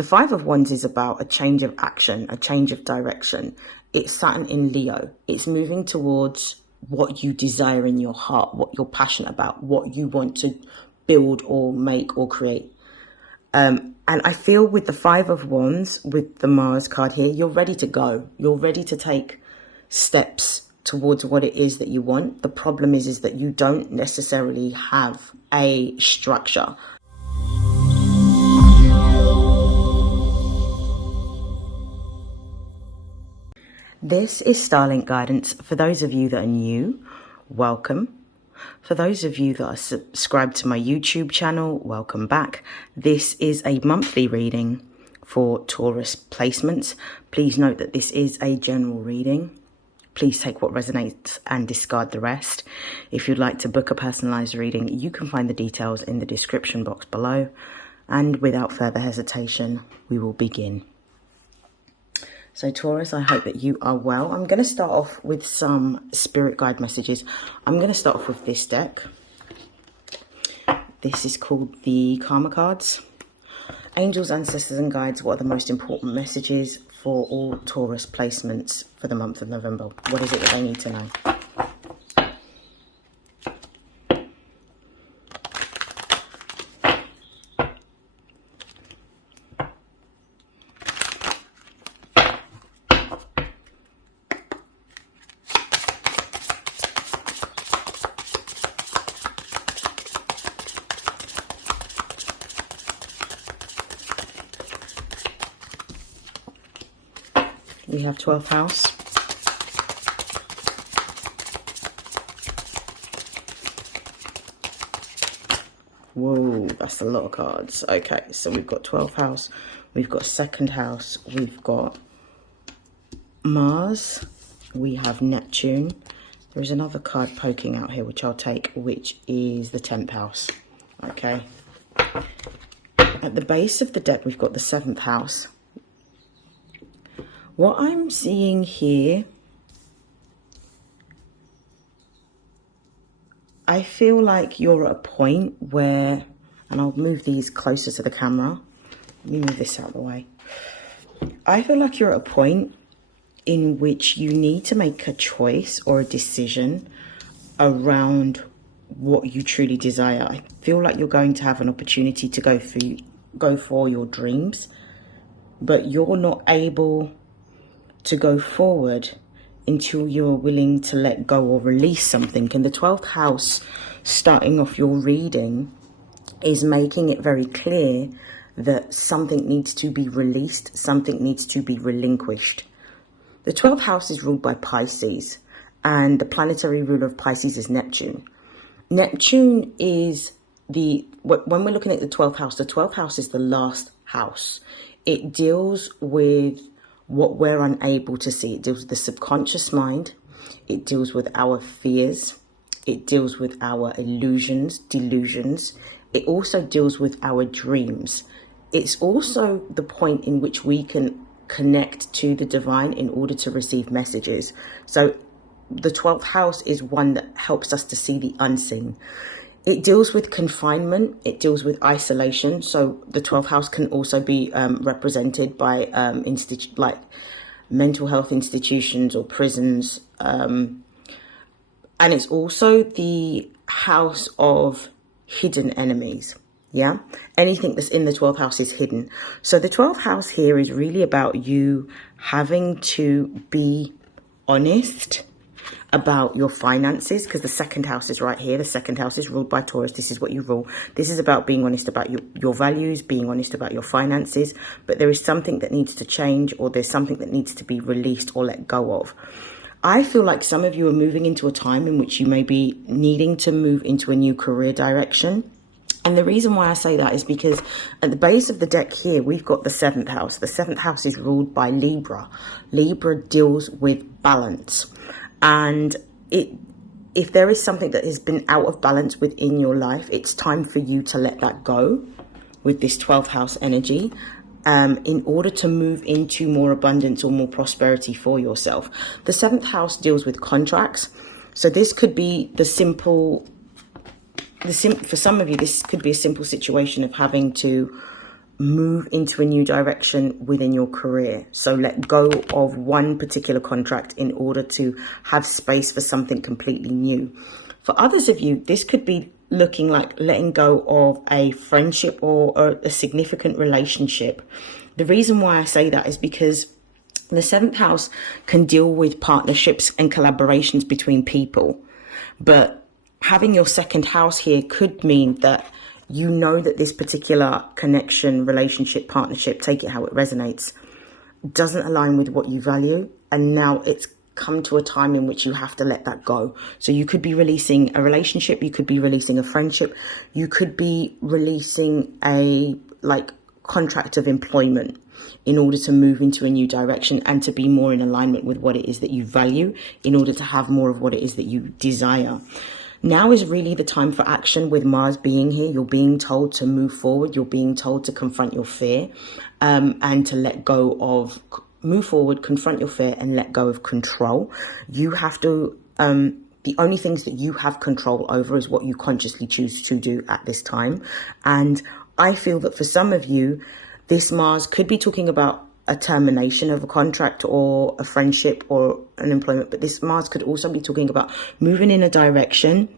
The Five of Wands is about a change of action, a change of direction. It's Saturn in Leo. It's moving towards what you desire in your heart, what you're passionate about, what you want to build or make or create. And I feel with the Five of Wands, with the Mars card here, you're ready to go. You're ready to take steps towards what it is that you want. The problem is that you don't necessarily have a structure. This is StarLink guidance. For those of you that are new, welcome. For those of you that are subscribed to my YouTube channel, welcome back. This is a monthly reading for Taurus placements. Please note that this is a general reading. Please take what resonates and discard the rest. If you'd like to book a personalized reading, you can find the details in the description box below. And without further hesitation, we will begin. So Taurus, I hope that you are well. I'm going to start off with some spirit guide messages. I'm going to start off with this deck. This is called the Karma cards. Angels, ancestors and guides, what are the most important messages for all Taurus placements for the month of November? What is it that they need to know? We have 12th house. Whoa, that's a lot of cards. Okay, so we've got 12th house, we've got 2nd house, we've got Mars, we have Neptune. There's another card poking out here, which I'll take, which is the 10th house. Okay. At the base of the deck, we've got the 7th house. What I'm seeing here, I feel like you're at a point where, and I'll move these closer to the camera. Let me move this out of the way. I feel like you're at a point in which you need to make a choice or a decision around what you truly desire. I feel like you're going to have an opportunity to go for your dreams, but you're not able to go forward until you're willing to let go or release something. And the 12th house, starting off your reading, is making it very clear that something needs to be released, something needs to be relinquished. The 12th house is ruled by Pisces, and the planetary ruler of Pisces is Neptune. Neptune is when we're looking at the 12th house is the last house. It deals with what we're unable to see. It deals with the subconscious mind. It deals with our fears. It deals with our illusions, delusions. It also deals with our dreams. It's also the point in which we can connect to the divine in order to receive messages. So the 12th house is one that helps us to see the unseen. It deals with confinement. It deals with isolation. So the 12th house can also be represented by like mental health institutions or prisons. And it's also the house of hidden enemies. Yeah. Anything that's in the 12th house is hidden. So the 12th house here is really about you having to be honest about your finances, because the 2nd house is right here. The 2nd house is ruled by Taurus. This is what you rule. This is about being honest about your values, being honest about your finances. But there is something that needs to change, or there's something that needs to be released or let go of. I feel like some of you are moving into a time in which you may be needing to move into a new career direction. And the reason why I say that is because at the base of the deck here, we've got the 7th house. The 7th house is ruled by Libra. Libra deals with balance. And if there is something that has been out of balance within your life, it's time for you to let that go with this 12th house energy in order to move into more abundance or more prosperity for yourself. The 7th house deals with contracts. So this could be for some of you, this could be a simple situation of having to move into a new direction within your career. So let go of one particular contract in order to have space for something completely new. For others of you, this could be looking like letting go of a friendship or a significant relationship. The reason why I say that is because the 7th house can deal with partnerships and collaborations between people. But having your 2nd house here could mean that you know that this particular connection, relationship, partnership, take it how it resonates, doesn't align with what you value. And now it's come to a time in which you have to let that go. So you could be releasing a relationship, you could be releasing a friendship, you could be releasing a contract of employment in order to move into a new direction and to be more in alignment with what it is that you value, in order to have more of what it is that you desire. Now is really the time for action with Mars being here. You're being told to move forward. You're being told to confront your fear and to let go of, move forward, confront your fear and let go of control. You have to, the only things that you have control over is what you consciously choose to do at this time. And I feel that for some of you, this Mars could be talking about a termination of a contract or a friendship or an employment, but this Mars could also be talking about moving in a direction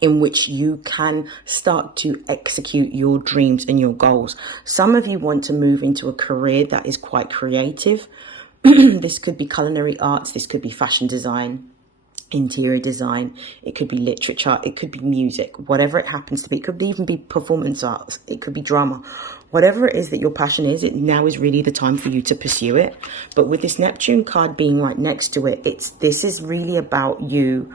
in which you can start to execute your dreams and your goals. Some of you want to move into a career that is quite creative. This could be culinary arts, this could be fashion design, interior design, it could be literature, it could be music, whatever it happens to be. It could even be performance arts, it could be drama. Whatever it is that your passion is, now is really the time for you to pursue it. But with this Neptune card being right next to it, this is really about you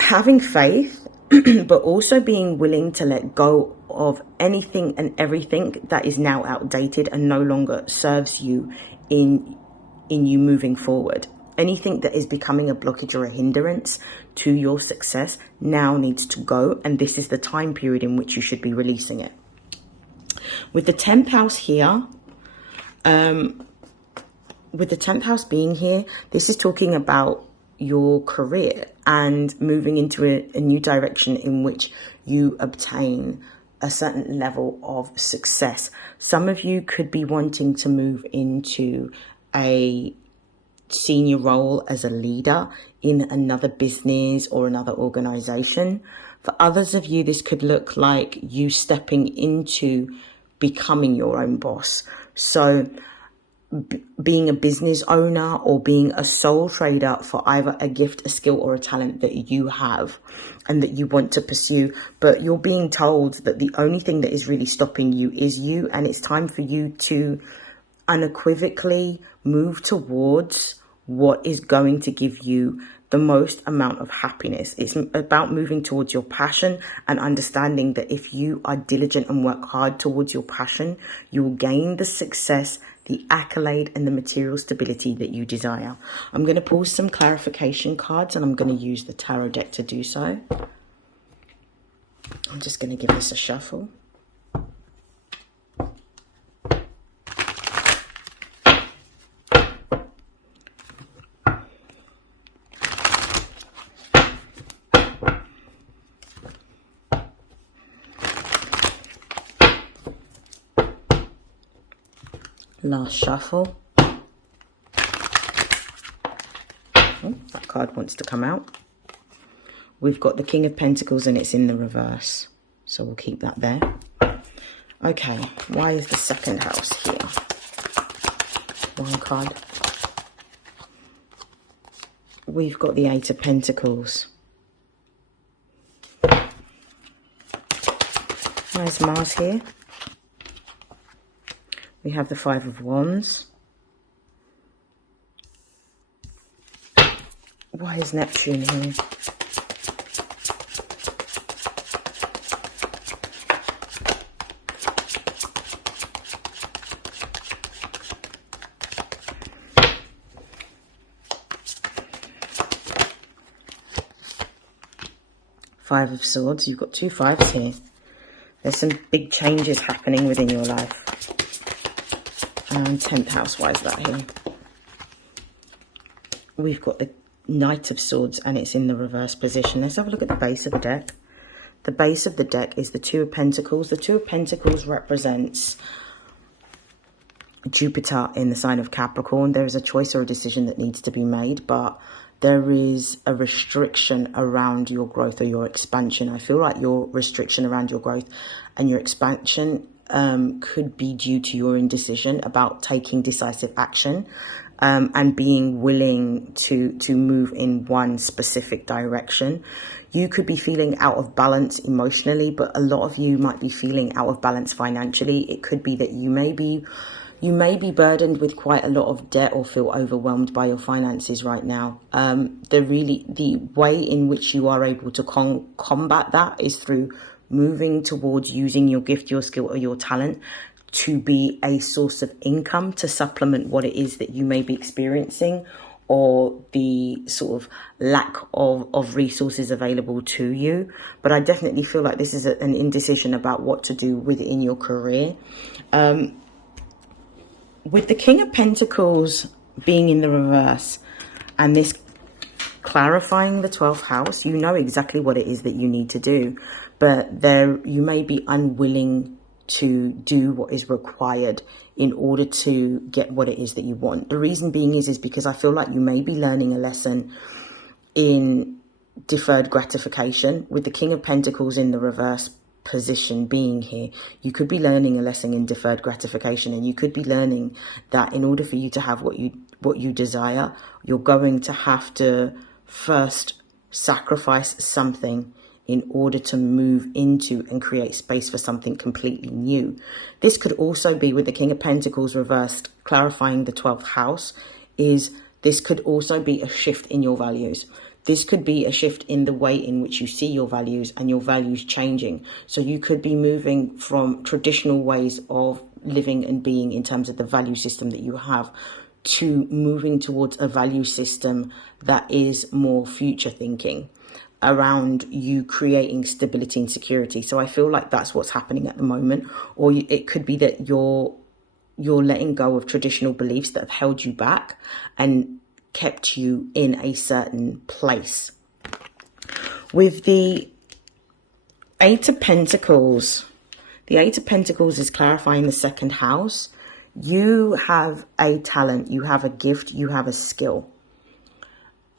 having faith, but also being willing to let go of anything and everything that is now outdated and no longer serves you in you moving forward. Anything that is becoming a blockage or a hindrance to your success now needs to go. And this is the time period in which you should be releasing it. With the 10th house here, with the 10th house being here, this is talking about your career and moving into a new direction in which you obtain a certain level of success. Some of you could be wanting to move into a senior role as a leader in another business or another organization. For others of you, this could look like you stepping into becoming your own boss. So being a business owner or being a sole trader for either a gift, a skill or a talent that you have and that you want to pursue, but you're being told that the only thing that is really stopping you is you, and it's time for you to unequivocally move towards what is going to give you the most amount of happiness. It's about moving towards your passion and understanding that if you are diligent and work hard towards your passion, you will gain the success, the accolade and the material stability that you desire. I'm going to pull some clarification cards and I'm going to use the tarot deck to do so. I'm just going to give this a shuffle. Last shuffle. Oh, that card wants to come out. We've got the King of Pentacles and it's in the reverse. So we'll keep that there. Okay, why is the 2nd house here? One card. We've got the 8 of Pentacles. Why is Mars here? We have the 5 of Wands. Why is Neptune here? Five of Swords. You've got 2 5s here. There's some big changes happening within your life. And 10th house, why is that here? We've got the Knight of Swords and it's in the reverse position. Let's have a look at the base of the deck. the base of the deck is the Two of Pentacles. The Two of Pentacles represents Jupiter in the sign of Capricorn. There is a choice or a decision that needs to be made, but there is a restriction around your growth or your expansion. I feel like your restriction around your growth and your expansion could be due to your indecision about taking decisive action and being willing to move in one specific direction. You could be feeling out of balance emotionally, but a lot of you might be feeling out of balance financially. It could be that you may be burdened with quite a lot of debt or feel overwhelmed by your finances right now. The way in which you are able to combat that is through moving towards using your gift, your skill, or your talent to be a source of income to supplement what it is that you may be experiencing, or the sort of lack of resources available to you. But I definitely feel like this is an indecision about what to do within your career. With the King of Pentacles being in the reverse and this clarifying the 12th house, you know exactly what it is that you need to do, but you may be unwilling to do what is required in order to get what it is that you want. The reason being is because I feel like you may be learning a lesson in deferred gratification. With the King of Pentacles in the reverse position being here, you could be learning a lesson in deferred gratification, and you could be learning that in order for you to have what you desire, you're going to have to first sacrifice something in order to move into and create space for something completely new. This could also be with the King of Pentacles reversed, clarifying the 12th house, this could also be a shift in your values. This could be a shift in the way in which you see your values and your values changing. So you could be moving from traditional ways of living and being in terms of the value system that you have to moving towards a value system that is more future thinking around you creating stability and security. So I feel like that's what's happening at the moment. Or it could be that you're letting go of traditional beliefs that have held you back and kept you in a certain place. With the Eight of Pentacles, the Eight of Pentacles is clarifying the second house. You have a talent, you have a gift, you have a skill.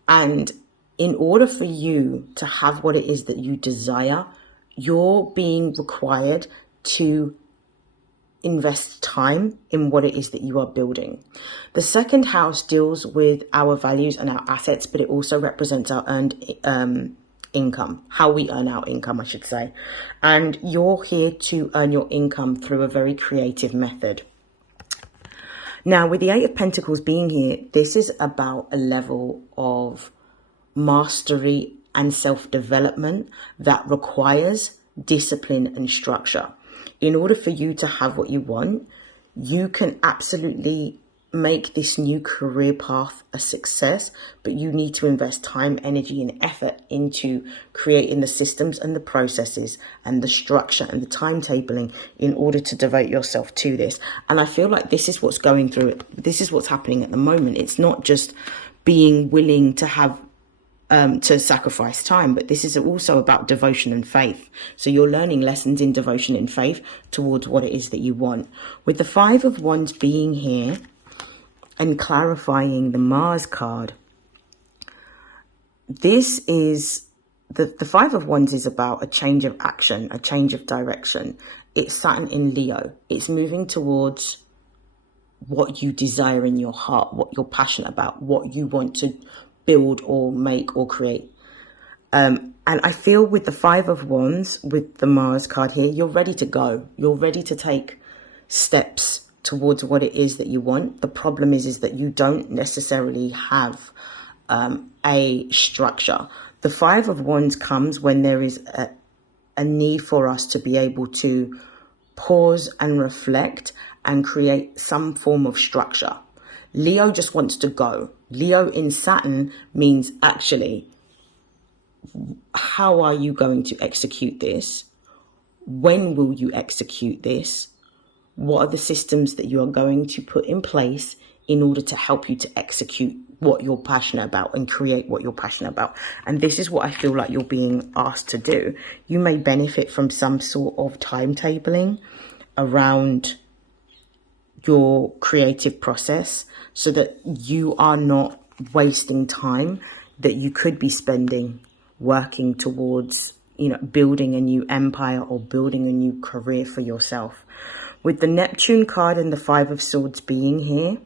And in order for you to have what it is that you desire, you're being required to invest time in what it is that you are building. The second house deals with our values and our assets, but it also represents our earned income, how we earn our income, I should say. And you're here to earn your income through a very creative method. Now, with the Eight of Pentacles being here, this is about a level of mastery and self-development that requires discipline and structure. In order for you to have what you want, you can absolutely make this new career path a success, but you need to invest time, energy, and effort into creating the systems and the processes and the structure and the timetabling in order to devote yourself to this. And I feel like this is what's going through it. This is what's happening at the moment. It's not just being willing to have to sacrifice time, but this is also about devotion and faith. So you're learning lessons in devotion and faith towards what it is that you want. With the Five of Wands being here and clarifying the Mars card, this is the Five of Wands is about a change of action, a change of direction. It's Saturn in Leo. It's moving towards what you desire in your heart, what you're passionate about, what you want to build or make or create. And I feel with the Five of Wands, with the Mars card here, you're ready to go. You're ready to take steps towards what it is that you want. The problem is that you don't necessarily have a structure. The Five of Wands comes when there is a need for us to be able to pause and reflect and create some form of structure. Leo just wants to go. Leo in Saturn means actually, how are you going to execute this? When will you execute this? What are the systems that you are going to put in place in order to help you to execute what you're passionate about and create what you're passionate about. And this is what I feel like you're being asked to do. You may benefit from some sort of timetabling around your creative process so that you are not wasting time that you could be spending working towards, you know, building a new empire or building a new career for yourself. With the Neptune card and the Five of Swords being here,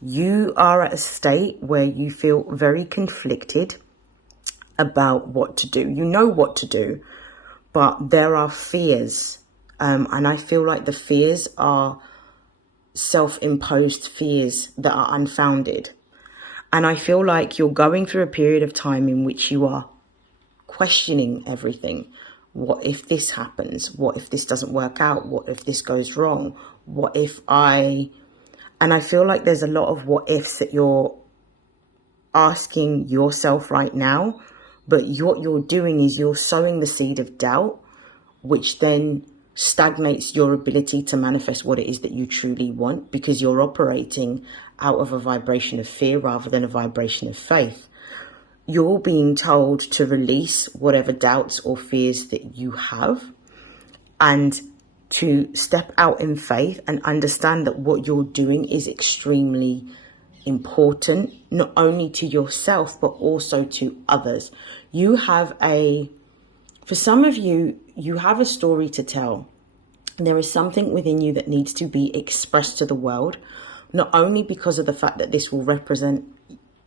you are at a state where you feel very conflicted about what to do. You know what to do, but there are fears. And I feel like the fears are self-imposed fears that are unfounded. And I feel like you're going through a period of time in which you are questioning everything. What if this happens? What if this doesn't work out? What if this goes wrong? What if And I feel like there's a lot of what ifs that you're asking yourself right now. But what you're doing is you're sowing the seed of doubt, which then stagnates your ability to manifest what it is that you truly want, because you're operating out of a vibration of fear rather than a vibration of faith. You're being told to release whatever doubts or fears that you have and to step out in faith and understand that what you're doing is extremely important, not only to yourself, but also to others. You have for some of you, you have a story to tell. There is something within you that needs to be expressed to the world, not only because of the fact that this will represent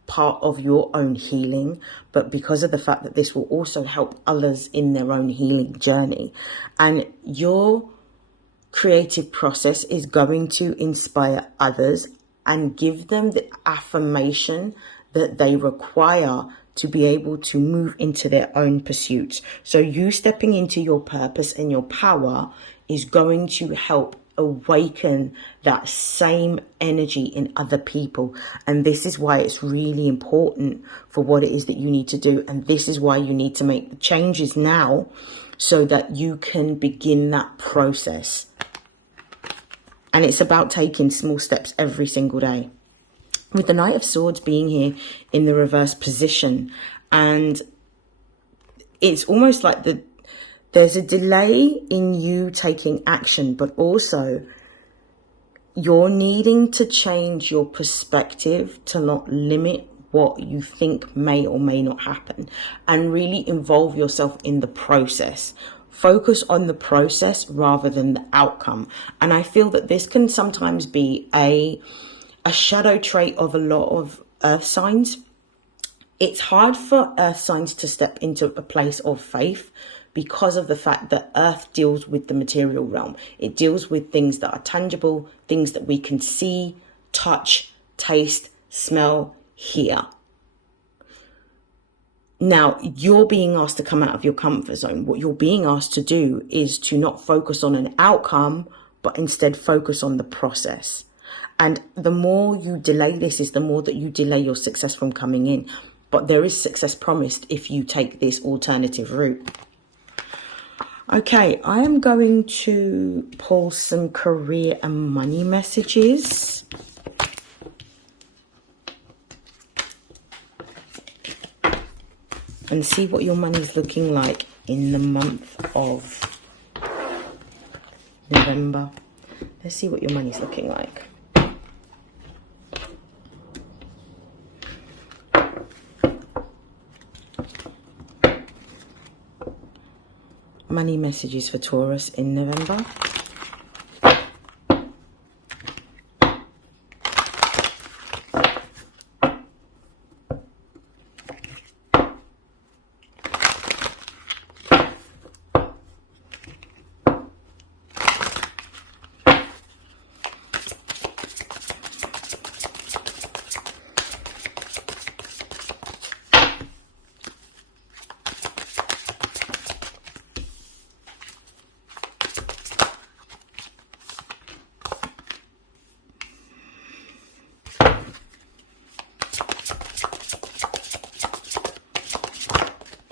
part of your own healing, but because of the fact that this will also help others in their own healing journey. And your creative process is going to inspire others and give them the affirmation that they require to be able to move into their own pursuits. So you stepping into your purpose and your power is going to help awaken that same energy in other people. And this is why it's really important for what it is that you need to do. And this is why you need to make the changes now so that you can begin that process. And it's about taking small steps every single day. With the Knight of Swords being here in the reverse position, and it's almost like there's a delay in you taking action, but also you're needing to change your perspective to not limit what you think may or may not happen and really involve yourself in the process. Focus on the process rather than the outcome. And I feel that this can sometimes be a shadow trait of a lot of earth signs. It's hard for earth signs to step into a place of faith because of the fact that earth deals with the material realm. It deals with things that are tangible, things that we can see, touch, taste, smell, hear. Now, you're being asked to come out of your comfort zone. What you're being asked to do is to not focus on an outcome, but instead focus on the process. And the more you delay this is the more that you delay your success from coming in. But there is success promised if you take this alternative route. Okay, I am going to pull some career and money messages. And see what your money is looking like in the month of November. Let's see what your money is looking like. Money messages for Taurus in November.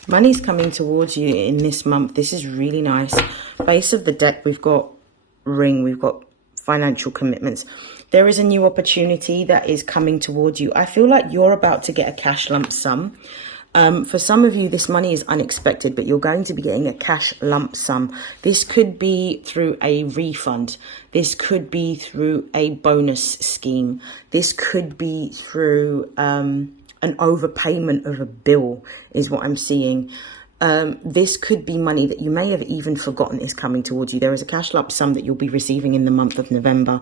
Money's coming towards you in this month. This is really nice. Base of the deck, we've got ring, we've got financial commitments. There is a new opportunity that is coming towards you. I feel like you're about to get a cash lump sum. For some of you, this money is unexpected, but you're going to be getting a cash lump sum. This could be through a refund. This could be through a bonus scheme. This could be through an overpayment of a bill is what I'm seeing. This could be money that you may have even forgotten is coming towards you. There is a cash lump sum that you'll be receiving in the month of November.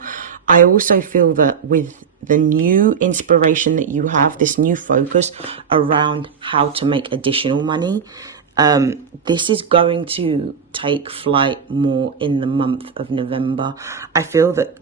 I also feel that with the new inspiration that you have, this new focus around how to make additional money, this is going to take flight more in the month of November. I feel that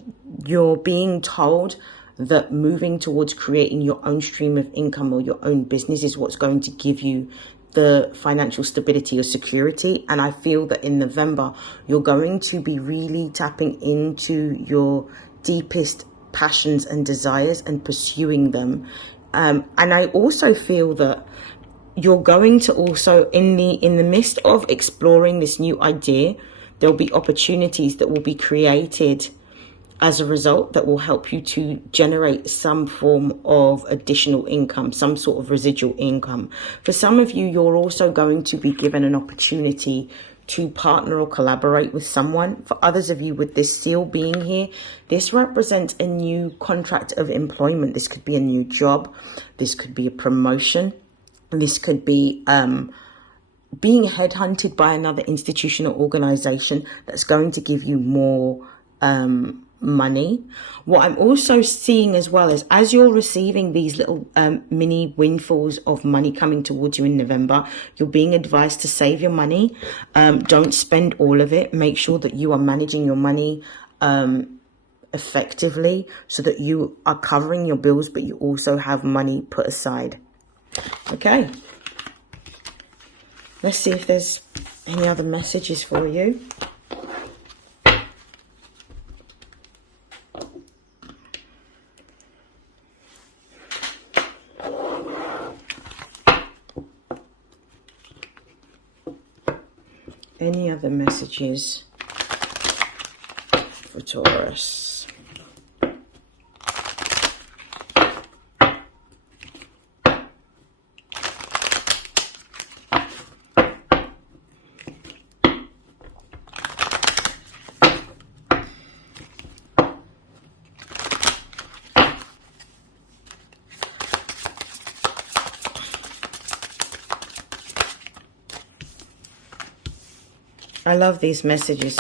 you're being told that moving towards creating your own stream of income or your own business is what's going to give you the financial stability or security. And I feel that in November, you're going to be really tapping into your deepest passions and desires and pursuing them. And I also feel that you're going to also, in the midst of exploring this new idea, there'll be opportunities that will be created as a result that will help you to generate some form of additional income, some sort of residual income. For some of you, you're also going to be given an opportunity to partner or collaborate with someone. For others of you, with this seal being here, this represents a new contract of employment. This could be a new job. This could be a promotion. This could be being headhunted by another institution or organization that's going to give you more money. What I'm also seeing as well is, as you're receiving these little mini windfalls of money coming towards you in November, you're being advised to save your money. Don't spend all of it. Make sure that you are managing your money effectively so that you are covering your bills, but you also have money put aside. Okay. Let's see if there's any other messages for you. Any other messages for Taurus? I love these messages.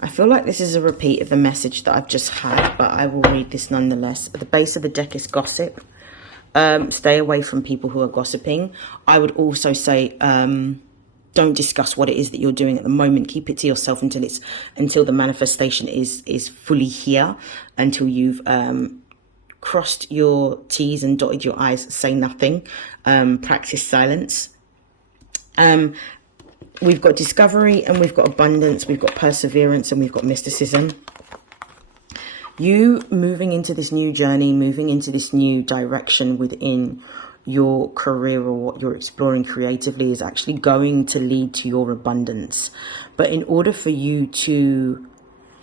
I feel like this is a repeat of the message that I've just had, but I will read this nonetheless. At the base of the deck is gossip. Stay away from people who are gossiping. I would also say don't discuss what it is that you're doing at the moment. Keep it to yourself until the manifestation is fully here, until you've crossed your T's and dotted your I's. Say nothing. Practice silence. We've got discovery and we've got abundance. We've got perseverance and we've got mysticism. You moving into this new journey, moving into this new direction within your career or what you're exploring creatively is actually going to lead to your abundance. But in order for you to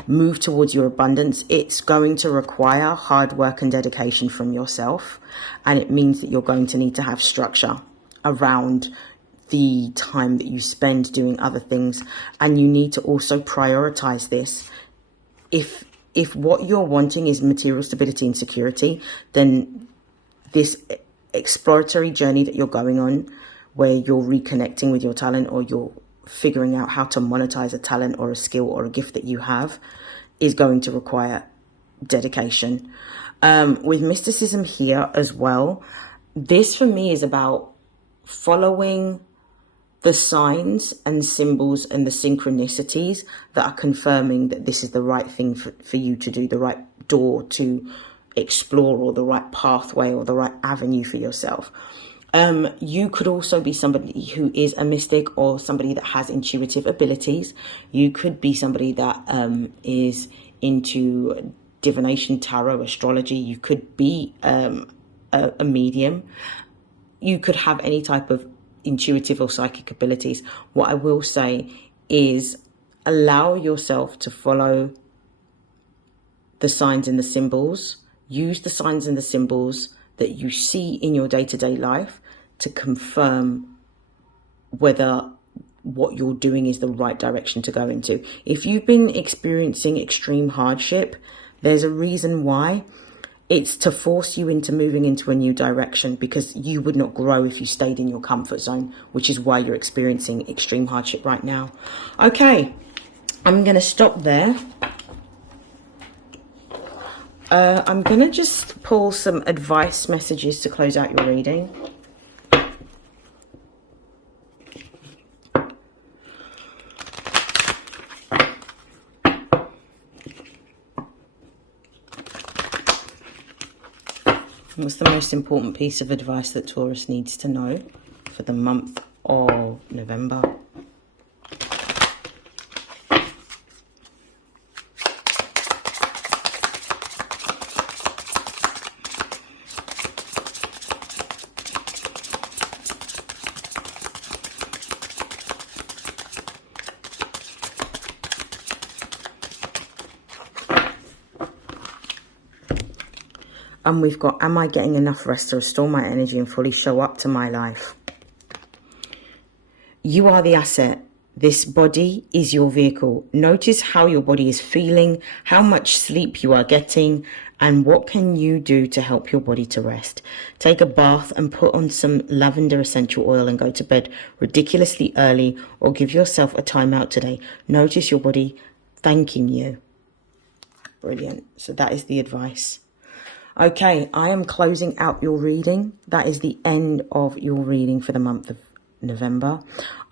move towards your abundance, it's going to require hard work and dedication from yourself. And it means that you're going to need to have structure around the time that you spend doing other things. And you need to also prioritize this. If what you're wanting is material stability and security, then this exploratory journey that you're going on, where you're reconnecting with your talent or you're figuring out how to monetize a talent or a skill or a gift that you have, is going to require dedication. With mysticism here as well, this for me is about following the signs and symbols and the synchronicities that are confirming that this is the right thing for you to do, the right door to explore, or the right pathway or the right avenue for yourself. You could also be somebody who is a mystic or somebody that has intuitive abilities. You could be somebody that is into divination, tarot, astrology. You could be a medium. You could have any type of intuitive or psychic abilities. What I will say is allow yourself to follow the signs and the symbols. Use the signs and the symbols that you see in your day-to-day life to confirm whether what you're doing is the right direction to go into. If you've been experiencing extreme hardship, there's a reason why. It's to force you into moving into a new direction, because you would not grow if you stayed in your comfort zone, which is why you're experiencing extreme hardship right now. Okay, I'm going to stop there. I'm going to just pull some advice messages to close out your reading. What's the most important piece of advice that Taurus needs to know for the month of November? And we've got, am I getting enough rest to restore my energy and fully show up to my life? You are the asset. This body is your vehicle. Notice how your body is feeling, how much sleep you are getting, and what can you do to help your body to rest. Take a bath and put on some lavender essential oil and go to bed ridiculously early, or give yourself a timeout today. Notice your body thanking you. Brilliant. So that is the advice. Okay, I am closing out your reading. That is the end of your reading for the month of November.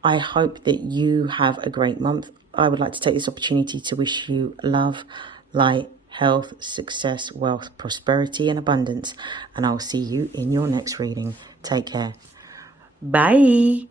I hope that you have a great month. I would like to take this opportunity to wish you love, light, health, success, wealth, prosperity, and abundance. And I'll see you in your next reading. Take care. Bye.